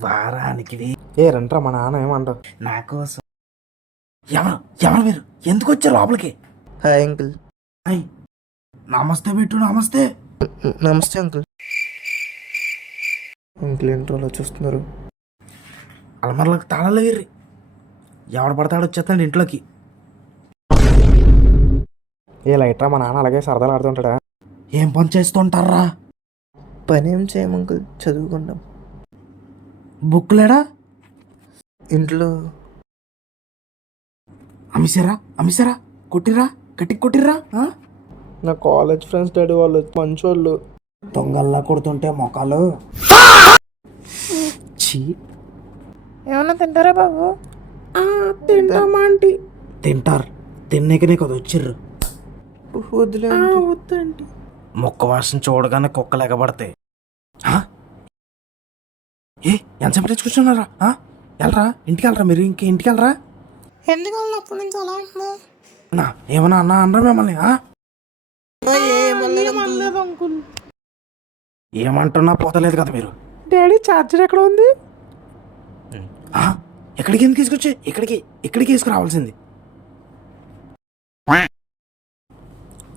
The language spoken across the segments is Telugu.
వారానికి ఏ రంట్రా మా నాన్న ఏమంటావు? నా కోసం. ఎవరు ఎవరు మీరు? ఎందుకు వచ్చారు లోపలికి? Hi uncle. అయ్ నమస్తే బిట్టు, నమస్తే. నమస్తే అంకుల్. అంకుల్ ఏంటో అలా చూస్తున్నారు? అలమర్లకు తాళాలు వేర్రి. ఎవడు పడతాడు వచ్చేస్తాడు ఇంట్లోకి. ఏ లైట్రా మా నాన్న అలాగే సరదాలు ఆడుతుంటాడా? ఏం పని చేస్తుంటారా? పని ఏం చేయం అంకుల్, చదువుకుంటాం. బుక్కులేడా? ఇంట్లో అమిసారా కొట్టిరా, గట్టికి కొట్టిర్రా? నా కాలేజ్ ఫ్రెండ్స్ డాడీ వాళ్ళు మంచోళ్ళు. దొంగల్లా కొడుతుంటే మొక్కలు. ఛీ, ఏమన్నా తింటారా బాబు? తింటామా ఆంటీ? తింటారు, తిన్నకనే కదా వచ్చిర్రు. వద్దులే వద్దండి. మొక్క వాసన చూడగానే కుక్కలు ఎగబడతాయి. ఏ ఎంతసేపు తెచ్చుకొచ్చున్నారా? వెళ్ళరా, ఇంటికి వెళ్ళరా మీరు? ఇంటికి వెళ్ళరా? ఎందుకు అప్పటి నుంచి అలా అంటున్నావు? నా ఏమన్నా అన్నా అనరా మిమ్మల్ని? అంకుల్ ఏమంటున్నా పోతలేదు కదా మీరు. డాడీ ఛార్జర్ ఎక్కడ ఉంది? ఎక్కడికి ఎందుకు తీసుకొచ్చి? ఇక్కడికి తీసుకురావాల్సింది.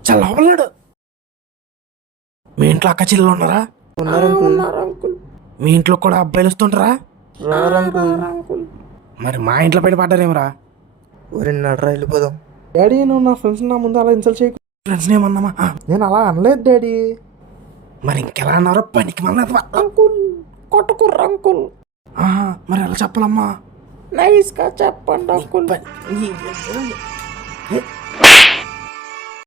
చాలా లోపలన్నాడు. మీ ఇంట్లో అక్క చెల్లెలు ఉన్నారా? ఉన్నారు అంకుల్. మీ ఇంట్లో కూడా అబ్బాయిలు వస్తుంటారా? అంకుల్. మరి మా ఇంట్లో బయట పడ్డారేమరా? ఒరే నడరా వెళ్ళిపోదాం. డాడీ నువ్వు నా ఫ్రెండ్స్ నా ముందు అలా ఇన్సల్ట్ చేయకు. ఫ్రెండ్స్ ఏమన్నామా? నేను అలా అనలేదు డాడీ. మరి ఇంకెలా అన్నారో పనికి మళ్ళీ. అంకుల్ కొట్టుకుర్రు అంకుల్. మరి ఎలా చెప్పాలమ్మా? నైస్ గా చెప్పండి అంకుల్. పని-